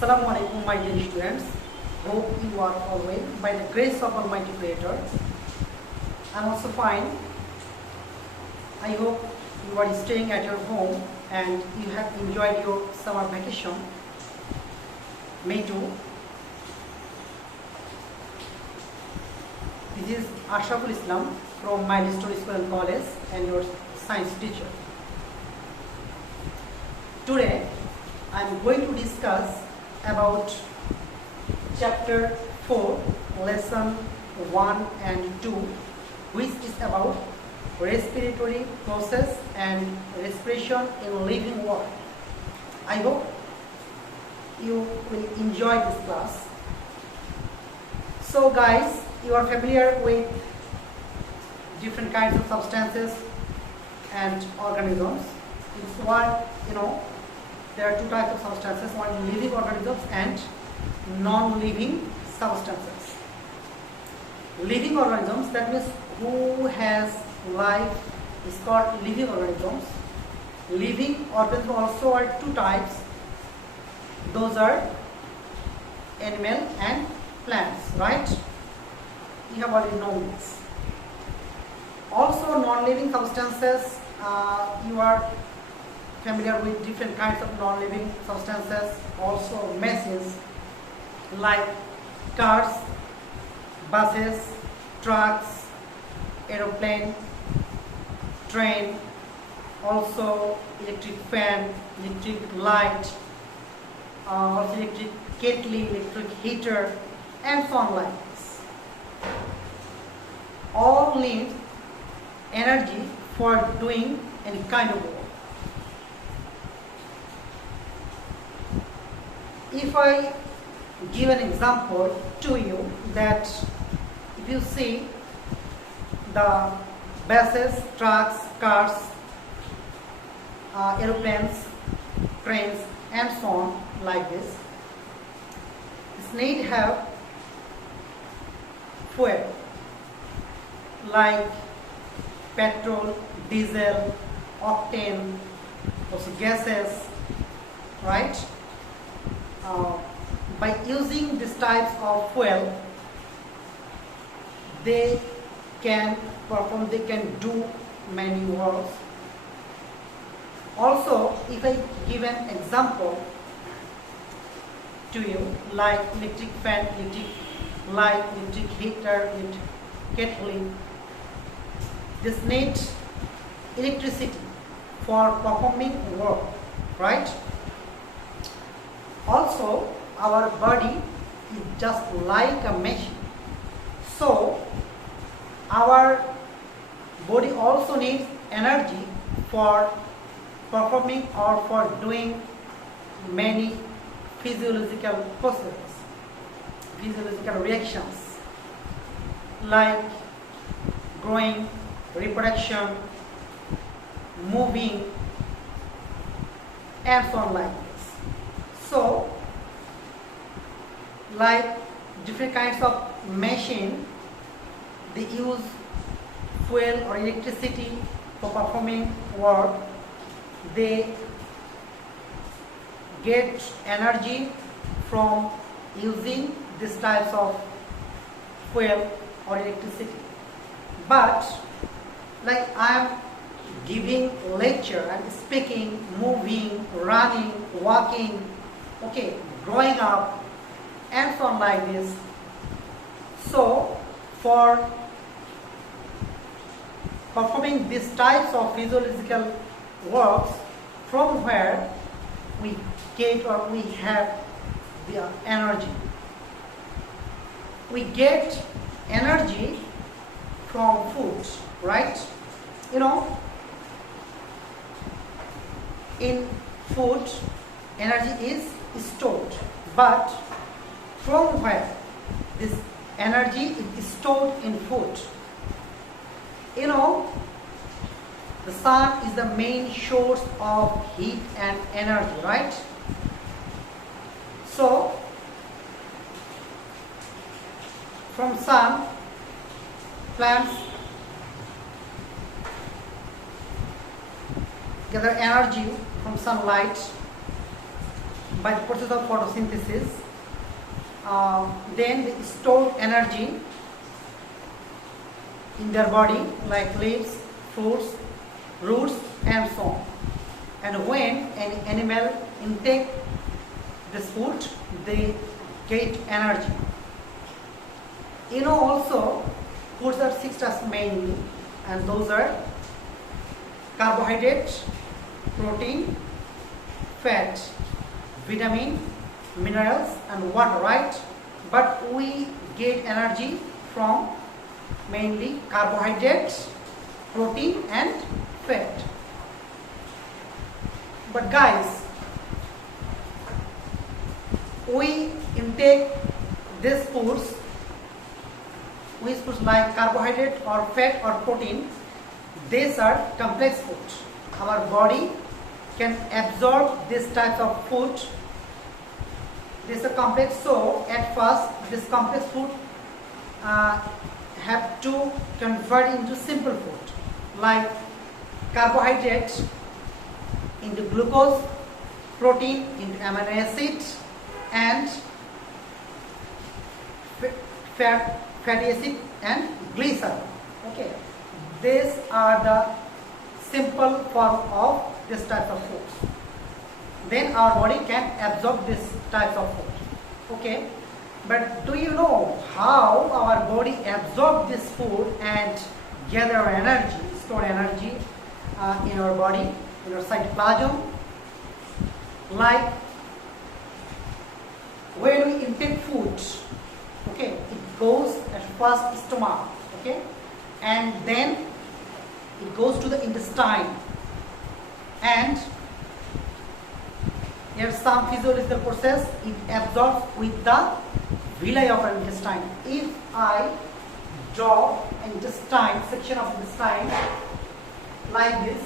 Assalamu alaikum, my dear students. Hope you are all well by the grace of Almighty Creator. I am also fine. I hope you are staying at your home and you have enjoyed your summer vacation. Me too. This is Ashraful Islam from my Story School and College and your science teacher. Today I am going to discuss about chapter 4, lesson 1 and 2, which is about respiratory process and respiration in living world. I hope you will enjoy this class. So guys, you are familiar with different kinds of substances and organisms. It's what there are two types of substances, one living organisms and non-living substances. Living organisms, that means who has life, is called living organisms. Living organisms also are two types. Those are animal and plants, right? You have already known this. Also non-living substances, you are familiar with different kinds of non-living substances, also machines like cars, buses, trucks, aeroplane, train, also electric fan, electric light, also electric kettle, electric heater, and so on like this. All need energy for doing any kind of work. If I give an example to you, that if you see the buses, trucks, cars, aeroplanes, trains, and so on like this need have fuel like petrol, diesel, octane, also gases, right? By using these types of fuel, they can do many works. Also, if I give an example to you, like electric fan, electric light, electric heater, electric kettle, this needs electricity for performing work, right? Also, our body is just like a machine. So, our body also needs energy for performing or for doing many physiological processes, physiological reactions like growing, reproduction, moving, and so on like this. So, like different kinds of machine, they use fuel or electricity for performing work. They get energy from using these types of fuel or electricity. But like I am giving lecture and speaking, moving, running, walking, okay, growing up, and so on like this. So for performing these types of physiological works, from where we get or we have the energy. We get energy from food, right? In food, energy is stored, but from where this energy is stored in food? The sun is the main source of heat and energy, right? So, from sun, plants gather energy from sunlight. by the process of photosynthesis. Then they store energy in their body like leaves, fruits, roots and so on. And when an animal intake this food, they get energy. You know also foods are six types mainly, and those are carbohydrate, protein, fat, vitamin, minerals and water, right? But we get energy from mainly carbohydrates, protein and fat. But guys, we intake these foods, which foods like carbohydrate or fat or protein, these are complex foods. Our body can absorb these types of food. These are complex, so at first this complex food have to convert into simple food like carbohydrates into glucose, protein into amino acids and fatty acid and glycerol. Okay, these are the simple form of this type of food. Then our body can absorb this types of food. Okay, but do you know how our body absorb this food and gather energy, store energy in our body, in our cytoplasm? Like when we intake food, okay, it goes at first stomach, okay, and then it goes to the intestine, and there's some physiological process, it absorbs with the villi of our intestine. If I draw intestine, section of intestine like this,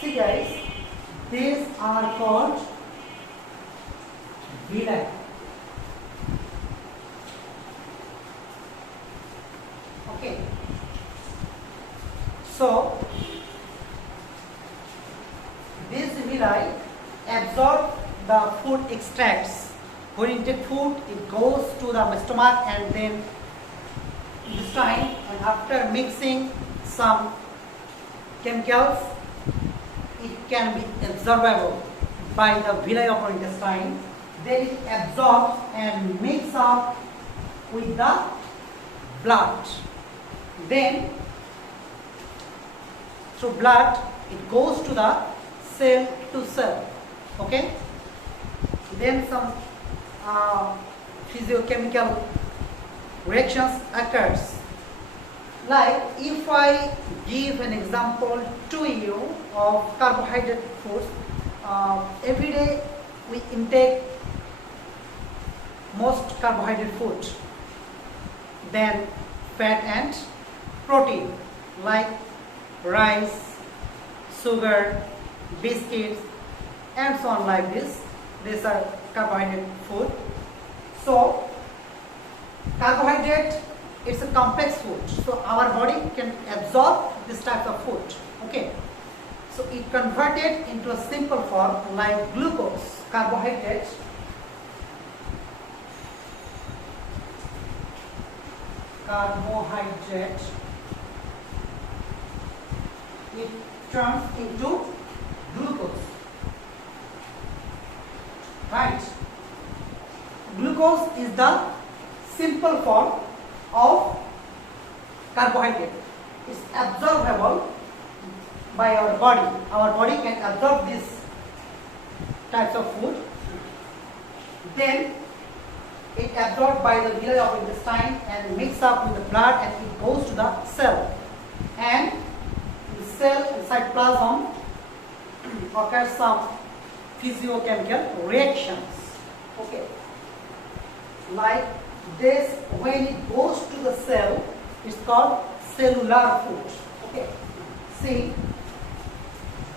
see guys, these are called villi. Okay, so these villi absorb the food extracts. When you take food, it goes to the stomach and then intestine, and after mixing some chemicals, it can be absorbable by the villi of our intestine. Then it absorbs and mix up with the blood. Then through blood it goes to the cell to cell. Okay. Then some physiochemical reactions occurs. Like if I give an example to you of carbohydrate foods, every day we intake most carbohydrate food, then fat and protein like rice, sugar, biscuits and so on like this. These are carbohydrate food. So carbohydrate, it's a complex food, so our body can absorb this type of food. Okay, so it converted into a simple form like glucose, carbohydrate, it turns into glucose, right? Glucose is the simple form of carbohydrate. It's absorbable by our body. Our body can absorb these types of food. Then it absorbed by the villi of intestine and mix up with the blood, and it goes to the cell. And in the cell cytoplasm occurs some physiochemical reactions. Okay. Like this, when it goes to the cell, it's called cellular food. Okay. See,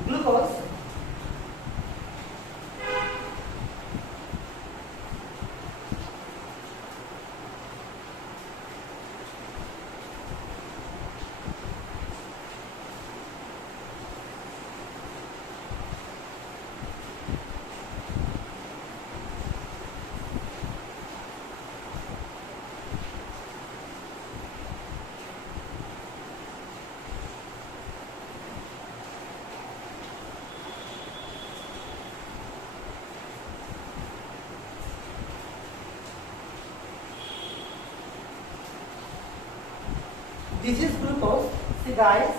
glucose this is glucose. See guys,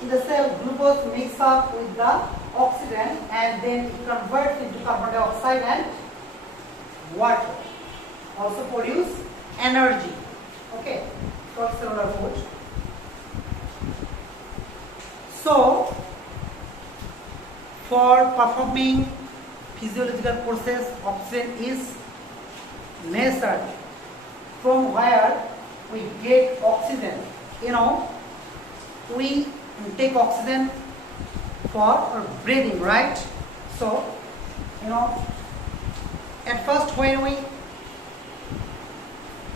in the cell glucose mix up with the oxygen and then it converts into carbon dioxide and water. Also produce energy. Okay, for cellular food. So, for performing physiological process, oxygen is necessary. From where we get oxygen? You know, we take oxygen for breathing, right? So, you know, at first when we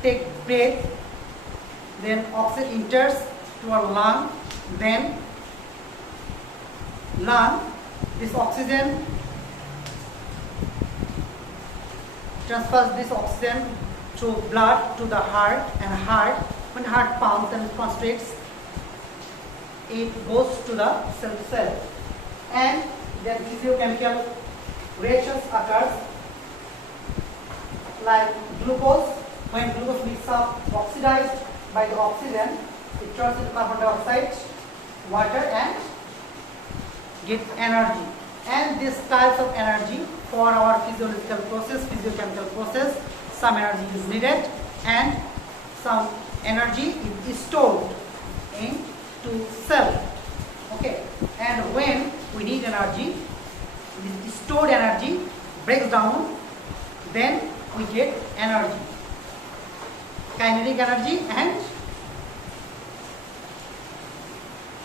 take breath, then oxygen enters to our lung, then this oxygen transfers this oxygen to blood to the heart, and when heart pumps and constricts, it goes to the cell, and then physiochemical reactions occurs like glucose. When glucose mixes up oxidized by the oxygen, it turns into carbon dioxide, water, and get energy. And these types of energy for our physiological process, physiochemical process, some energy is needed and some energy is stored into cell. Okay, and when we need energy, this stored energy breaks down, then we get energy, kinetic energy and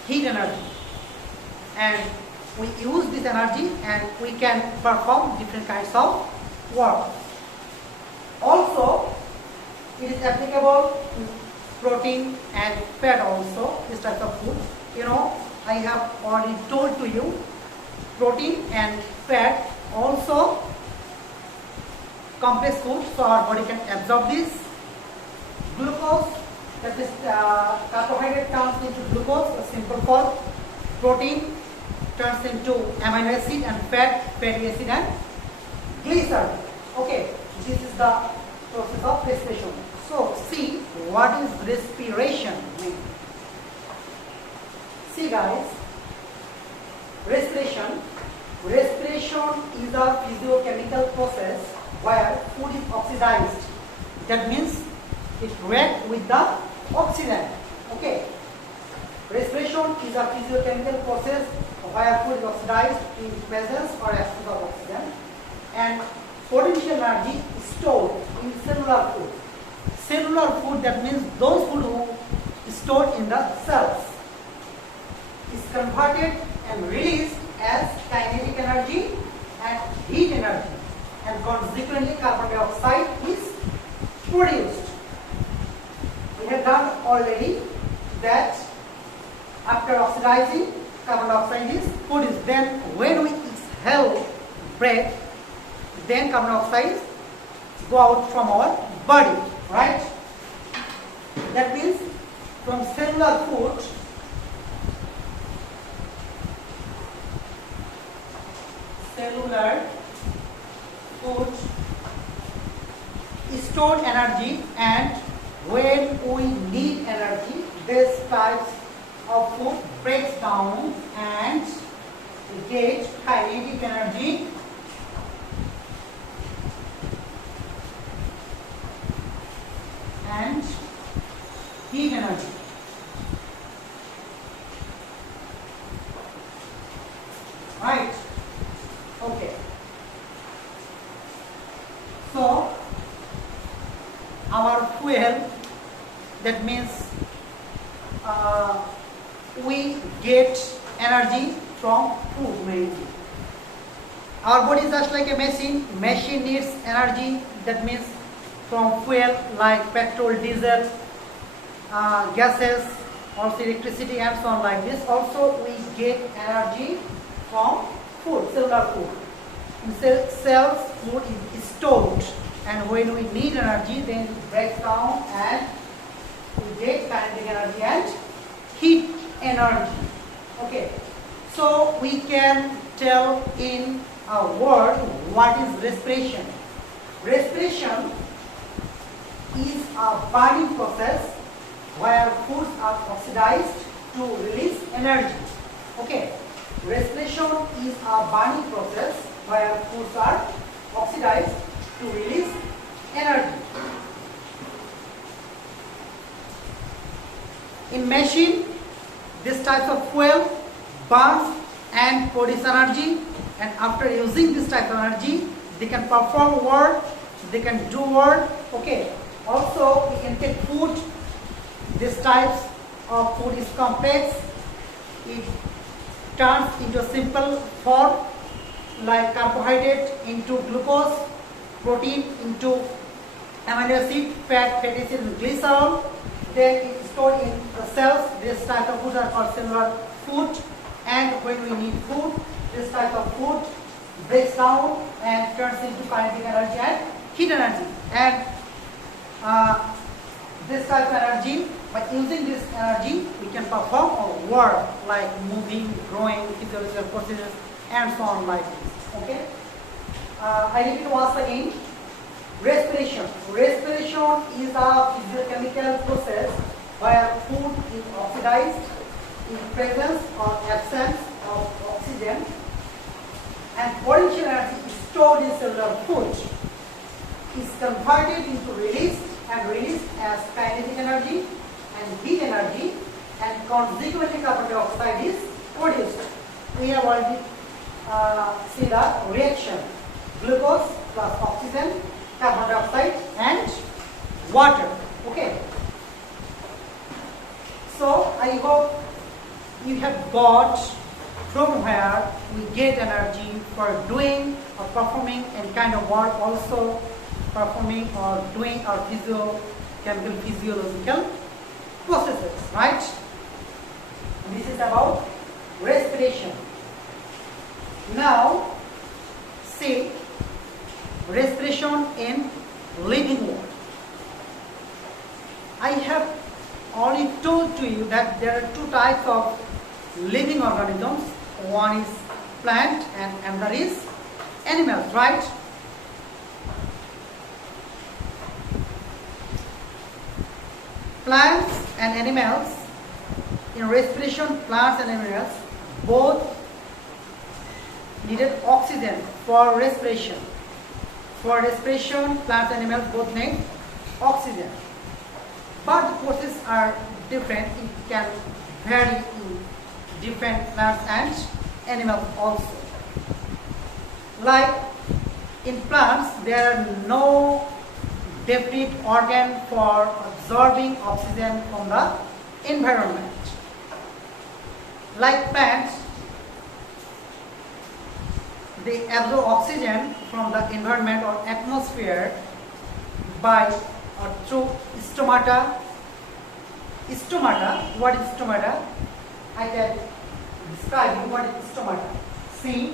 heat energy, and we use this energy and we can perform different kinds of work. Also, it is applicable to protein and fat also, this type of food. You know, I have already told to you, protein and fat also complex food, so our body can absorb this. Glucose, that is carbohydrate turns into glucose, a simple form. Protein turns into amino acid, and fatty acid and glycerol. Okay, this is the process of respiration. So, see what is respiration mean. See guys, respiration is a physiochemical process where food is oxidized. That means it reacts with the oxygen. Okay, respiration is a physiochemical process where food is oxidized in presence or absence of oxygen, and potential energy is stored in cellular food. Cellular food, that means those food who is stored in the cells, is converted and released as kinetic energy and heat energy, and consequently carbon dioxide is produced. We have done already that after oxidizing, carbon dioxide is produced. Then when we exhale breath, then carbon dioxide go out from our body, right? That means from cellular food, stored energy and when we need energy, this types of food breaks down and we get kinetic energy and heat energy. Right? Okay. So our fuel, that means we get energy from food mainly. Our body is just like a machine. Machine needs energy, that means from fuel like petrol, diesel, gases, also electricity and so on like this. Also we get energy from food, cellular food. In cells, food is stored, and when we need energy, then it breaks down and we get kinetic energy and heat energy. Okay, so we can tell in a word what is respiration. Respiration is a burning process where foods are oxidized to release energy. Okay, respiration is a burning process where foods are oxidized to release energy. In machine, this type of fuel burns and produce energy, and after using this type of energy, they can perform work, they can do work. Okay. Also, we can take food. This types of food is complex. It turns into a simple form like carbohydrate into glucose, protein into amino acid, fatty acid and glycerol. Then it is stored in the cells. This type of food are called cellular food. And when we need food, this type of food breaks down and turns into kinetic energy and heat energy. And this type of energy, by using this energy, we can perform our work like moving, growing, physiological processes, and so on like this. Okay. I repeat once again. Respiration. Respiration is a physiochemical process where food is oxidized in presence or absence of oxygen, and potential energy is stored in cellular food, is converted into released and released as kinetic energy and heat energy, and consequently carbon dioxide is produced. We have already seen the reaction: glucose plus oxygen, carbon dioxide and water. Okay. So I hope you have got from where we get energy for doing or performing any kind of work, also performing or doing our chemical physiological processes, right? This is about respiration. Now, see respiration in living world. I have already told to you that there are two types of living organisms. One is plant and another is animals, right? Plants and animals, in respiration, plants and animals both needed oxygen for respiration. For respiration, plants and animals both need oxygen. But the processes are different. It can vary in different plants and animals also. Like in plants, there are no definite organ for absorbing oxygen from the environment. Like plants, they absorb oxygen from the environment or atmosphere by or through stomata. Stomata, what is stomata? I can describe you what is stomata. See,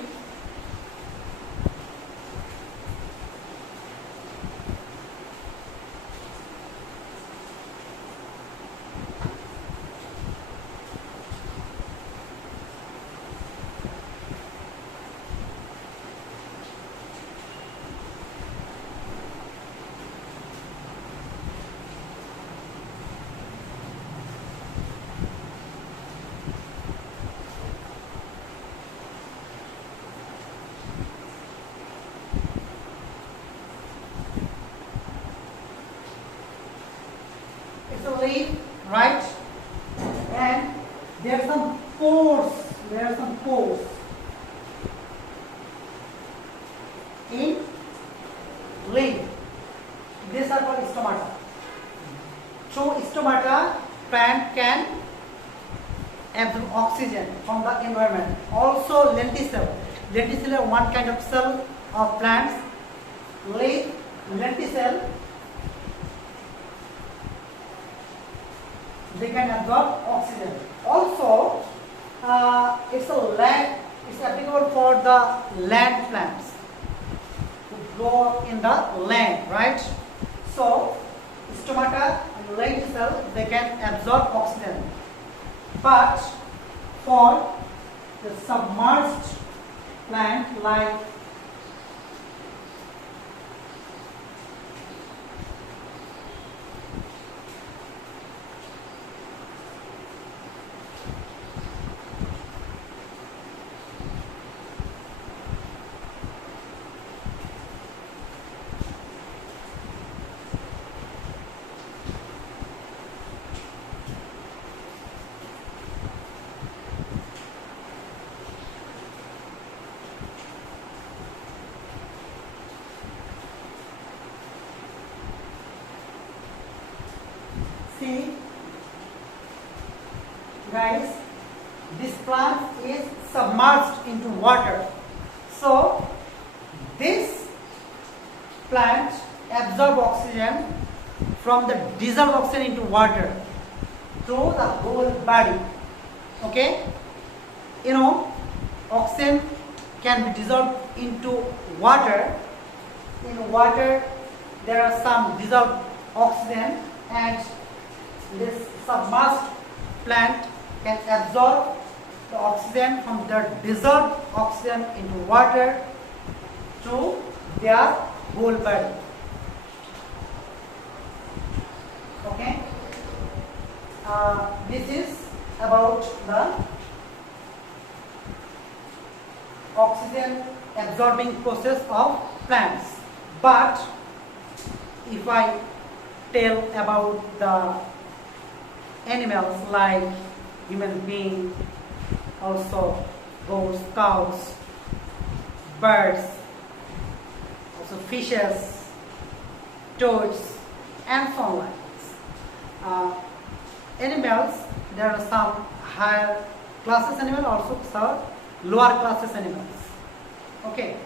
a leaf, right? And there are some pores. There are some pores in leaf. These are called stomata. Through stomata, plant can absorb oxygen from the environment. Also lenticel. Lenticel are one kind of cell of plants. Leaf, lenticel, they can absorb oxygen. Also, it's applicable for the land plants to grow in the land, right? So, stomata and lenticel, they can absorb oxygen. But for the submerged plant like see, guys, this plant is submerged into water. So, this plant absorbs oxygen from the dissolved oxygen into water through the whole body. Okay? You know, oxygen can be dissolved into water. In water, there are some dissolved oxygen, and this submerged plant can absorb the oxygen from the dissolved oxygen into water through their whole body. Okay? This is about the oxygen absorbing process of plants. But if I tell about the animals like human being, also goats, cows, birds, also fishes, toads, and so on. Animals, there are some higher classes animals, also some lower classes animals. Okay.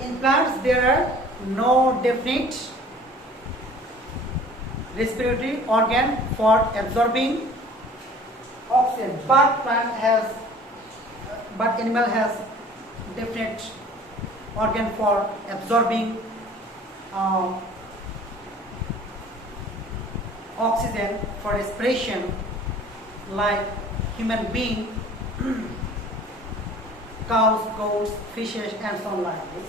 In plants, there are no definite respiratory organ for absorbing oxygen, but animal has definite organ for absorbing oxygen for respiration, like human being, cows, goats, fishes, and so on like this.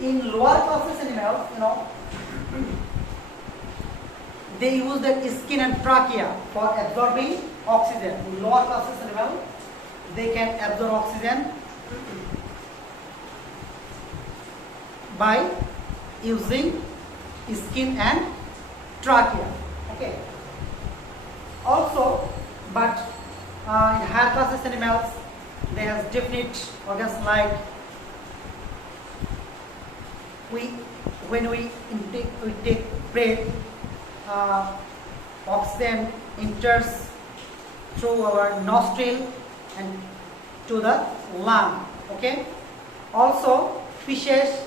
In lower classes animals, they use their skin and trachea for absorbing oxygen. In lower classes animals, they can absorb oxygen by using skin and trachea. Okay. Also, but in higher classes animals, they have definite organs like when we take breath, oxygen enters through our nostril and to the lung. Okay. Also, fishes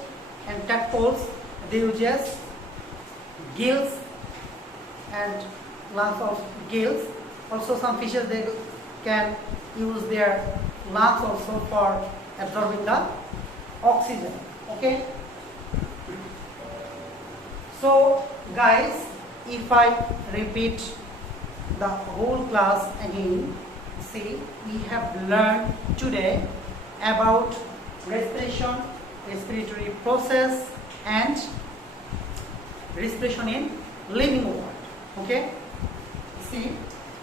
and tadpoles, they use gills and lungs of gills. Also, some fishes, they can use their lungs also for absorbing the oxygen. Okay. So guys, if I repeat the whole class again, see, we have learned today about respiration, respiratory process, and respiration in living world. Okay, see,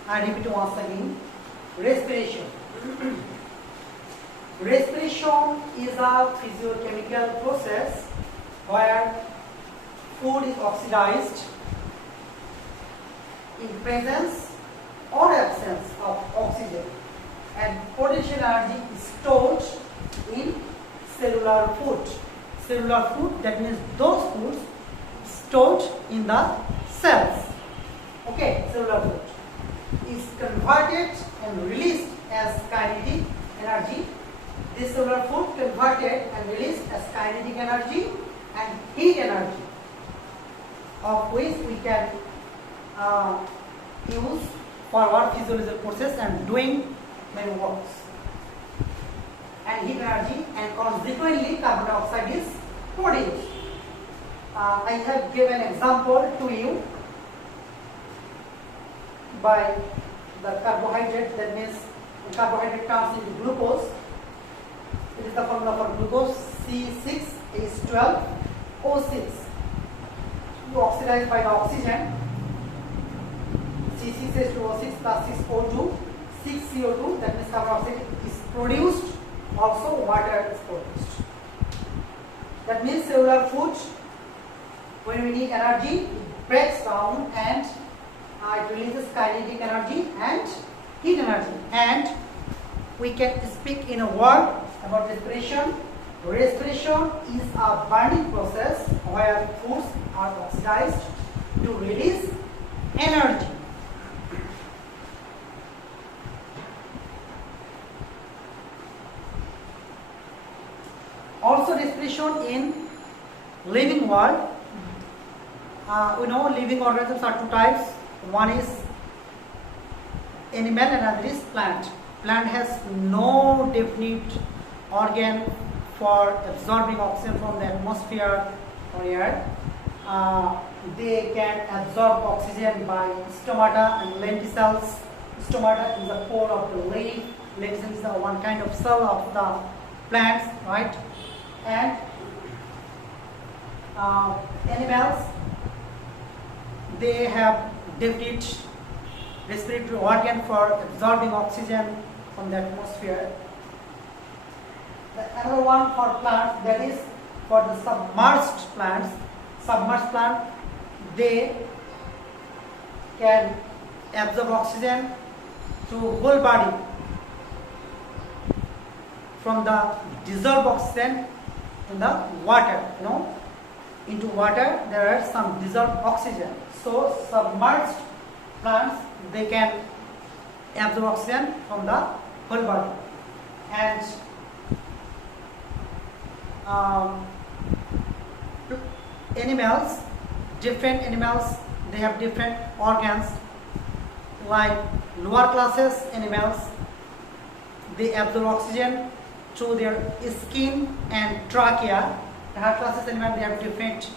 I repeat once again. Respiration. Respiration is a physiochemical process where food is oxidized in presence or absence of oxygen, and potential energy is stored in cellular food. Cellular food, that means those foods stored in the cells. Okay, cellular food is converted and released as kinetic energy. This cellular food converted and released as kinetic energy and heat energy, of which we can use for our physiological process and doing many works. And heat energy, and consequently carbon dioxide is produced. I have given an example to you by the carbohydrate, that means the carbohydrate turns into glucose. It is the formula for glucose, C6H12O6. You oxidize by the oxygen, C6H12O6 plus 6O2, 6CO2, that means carbon dioxide is produced, also water is produced. That means cellular food, when we need energy, it breaks down and it releases kinetic energy and heat energy. And we can speak in a word about respiration. Respiration is a burning process where foods are oxidized to release energy. Also, respiration in living world. We know living organisms are two types. One is animal and another is plant. Plant has no definite organ for absorbing oxygen from the atmosphere or air. They can absorb oxygen by stomata and lenticels. Stomata is the core of the leaf. Lenticels is the one kind of cell of the plants, right? And animals, they have definite respiratory organ for absorbing oxygen from the atmosphere. Another one for plants, that is for the submerged plants. Submerged plant, they can absorb oxygen to whole body from the dissolved oxygen in the water. You know, into water there are some dissolved oxygen. So submerged plants, they can absorb oxygen from the whole body. And animals, different animals, they have different organs. Like lower classes animals, they absorb oxygen through their skin and trachea. The higher classes animals, they have different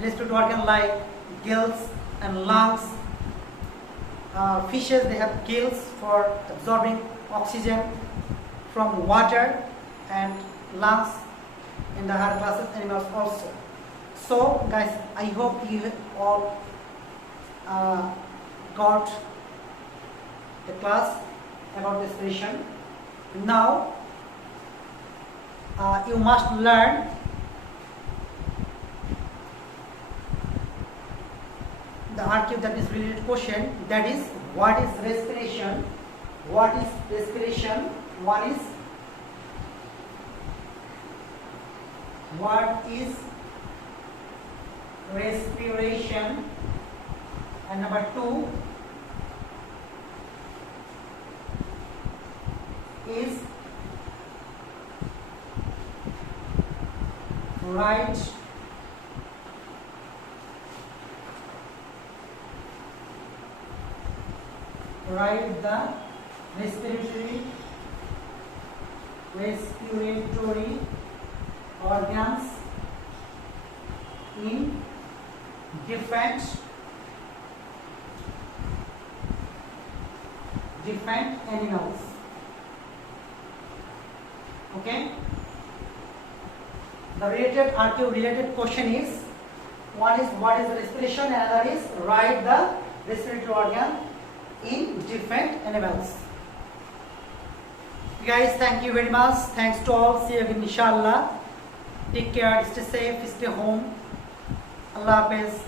respiratory organ like gills and lungs. Fishes, they have gills for absorbing oxygen from water, and lungs in the higher classes animals also. So guys, I hope you all got the class about respiration. Now you must learn the RQ, that is related question, that is what is respiration, what is respiration, one is what is respiration, and number 2 is write the respiratory organs in different animals. The related RQ related question is, one is what is the respiration, another is write the respiratory organ in different animals. Guys, thank you very much. Thanks to all. See you again inshallah. Take care, stay safe, stay home. Allah Hafiz.